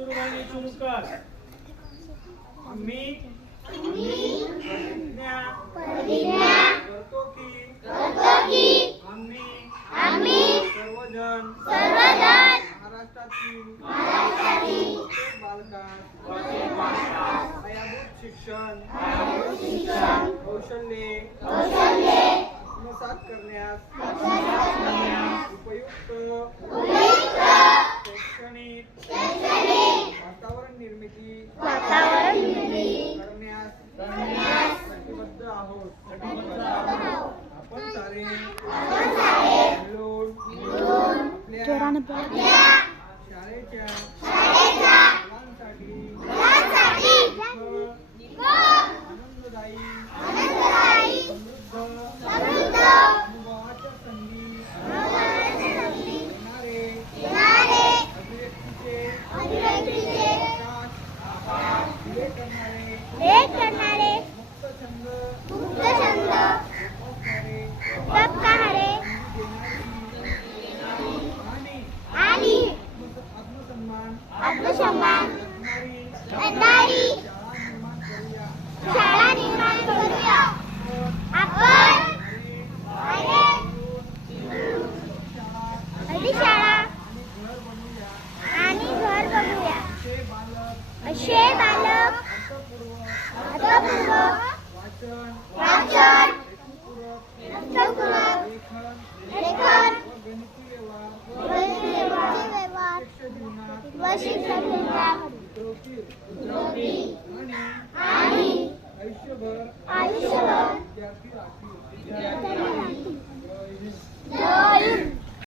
सुरुवाणी सुरू कर. आम्ही प्रतिज्ञा करतो की आम्ही सर्वजण महाराष्ट्रातील प्रत्येक बालकास पायाभूत शिक्षण कौशल्ये आत्मसात करण्यास उपयुक्त शैक्षणिक वातावरण निर्मिती करण्यास कटिबद्ध आहोत. आपण सारे मिळून आपल्या शाळेच्या मुलांसाठी आनंददायी समृद्ध अनुभवाच्या संधी देणारे अभिव्यक्तीचे आकाश दिले करणारे मुक्त छंद जोपासणारे आणि आत्मसन्मान जपणारी शाळा निर्माण करूया. आपण शाळा आणि घर बघूया. असे बालक अर्थपूर्वक वाचन लेखन व गणिती व्यवहार